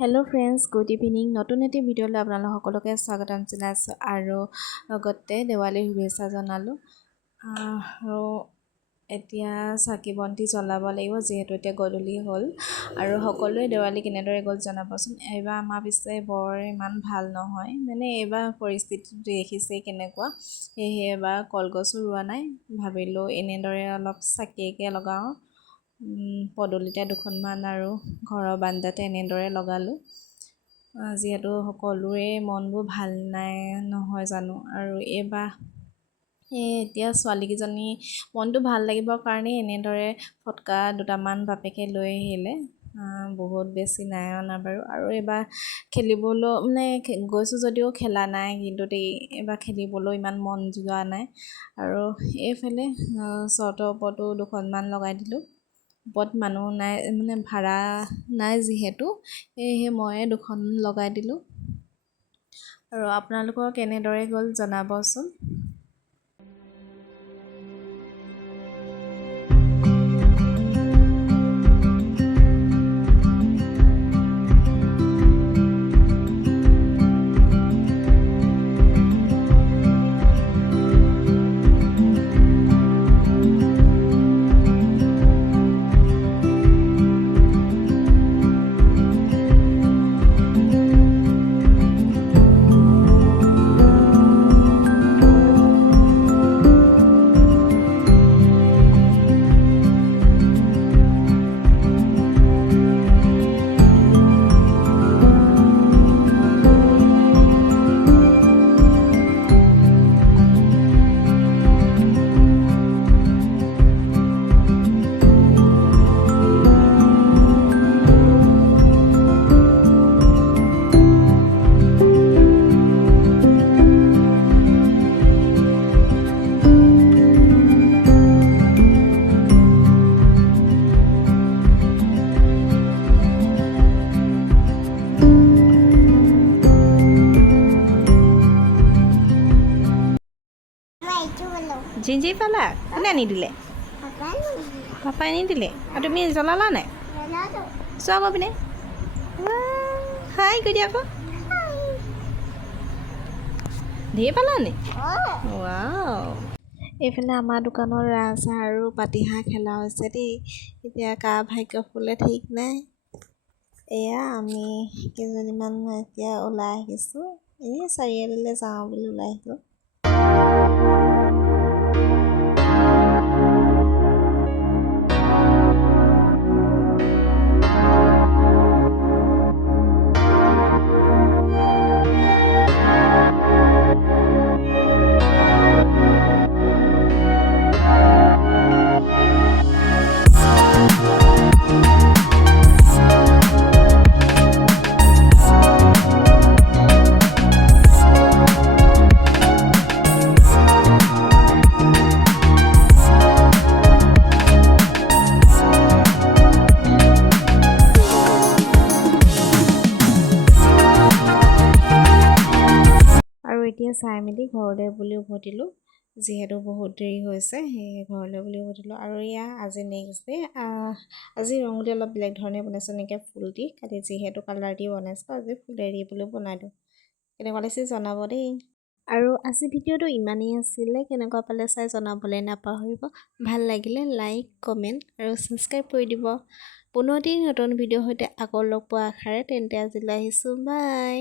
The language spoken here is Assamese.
Hello friends, good evening. नতুन एटी ভিডিঅ'লৈ আপোনালোক সকলোকে স্বাগতম জনাইছোঁ আৰু লগতে দেৱালীৰ শুভেচ্ছা জনালোঁ। আৰু এতিয়া চাকি বন্তি জ্বলাব লাগিব যিহেতু এতিয়া গধূলি হ'ল আৰু সকলোৱে দেৱালী কেনেদৰে গ'ল জনাবচোন। এইবাৰ আমাৰ পিছে বৰ ইমান ভাল নহয়, মানে এইবাৰ পৰিস্থিতিটো দেখিছেই কেনেকুৱা। সেয়েহে এইবাৰ কলগছো ৰোৱা নাই, ভাবিলোঁ এনেদৰে অলপ চাকিকে লগাওঁ। পদূলিতে দুখনমান আৰু ঘৰৰ বান্দাতে এনেদৰে লগালোঁ, যিহেতু সকলোৰে মনবোৰ ভাল নাই নহয় জানো। আৰু এইবাৰ এতিয়া ছোৱালীকেইজনী মনটো ভাল লাগিবৰ কাৰণে এনেদৰে ফটকা দুটামান বাপেকে লৈ আহিলে, বহুত বেছি নাই অনা বাৰু। আৰু এইবাৰ খেলিবলৈ মানে গৈছোঁ যদিও খেলা নাই, কিন্তু এইবাৰ খেলিবলৈ ইমান মন যোৱা নাই। আৰু এইফালে চৰ্টৰ ওপৰতো দুখনমান লগাই দিলোঁ। ওপৰত মানুহ নাই, মানে ভাড়া নাই যিহেতু, সেয়েহে ময়ে দুখন লগাই দিলোঁ। আৰু আপোনালোকৰ কেনেদৰে গ'ল জনাবচোন। জিঞ্জি পালা? কোনে আনি দিলে? পাপাই আনি দিলে। আৰু তুমি জ্বলালা নাই? চোৱা আকৌ পিনে। হাই কৈ দিয়া আকৌ। ধেৰ পালানে? ৱাও। এইফালে আমাৰ দোকানৰ ৰাজহাঁহ আৰু পাতিহাঁহ খেলা হৈছে দেই। এতিয়া কাৰ ভাগ্য ফুলে ঠিক নাই। এয়া আমি কেইজনীমান এতিয়া ওলাই আহিছোঁ, এনেই চাৰিআলিলৈ যাওঁ বুলি ওলাই আহিলোঁ। আৰু এতিয়া চাই মেলি ঘৰলৈ বুলি উভতিলোঁ, যিহেতু বহুত দেৰি হৈছে, সেয়ে ঘৰলৈ বুলি উভতিলোঁ। আৰু এয়া আজি নেক্সট ডে। আজি ৰংগোলী অলপ বেলেগ ধৰণে বনাইছোঁ, এনেকৈ ফুল দি। কালি যিহেতু কালাৰ দি বনাইছোঁ, আজি ফুলেৰি বুলিও বনাই দিওঁ। কেনেকুৱা লাগিছে জনাব দেই। আৰু আজি ভিডিঅ'টো ইমানেই আছিলে, কেনেকুৱা পালে চাই জনাবলৈ নাপাহৰিব। ভাল লাগিলে লাইক, কমেণ্ট আৰু ছাবস্ক্ৰাইব কৰি দিব। পুনৰ এটি নতুন ভিডিঅ'ৰ সৈতে আকৌ লগ পোৱা আশাৰে তেন্তে আজিলৈ আহিছোঁ, বাই।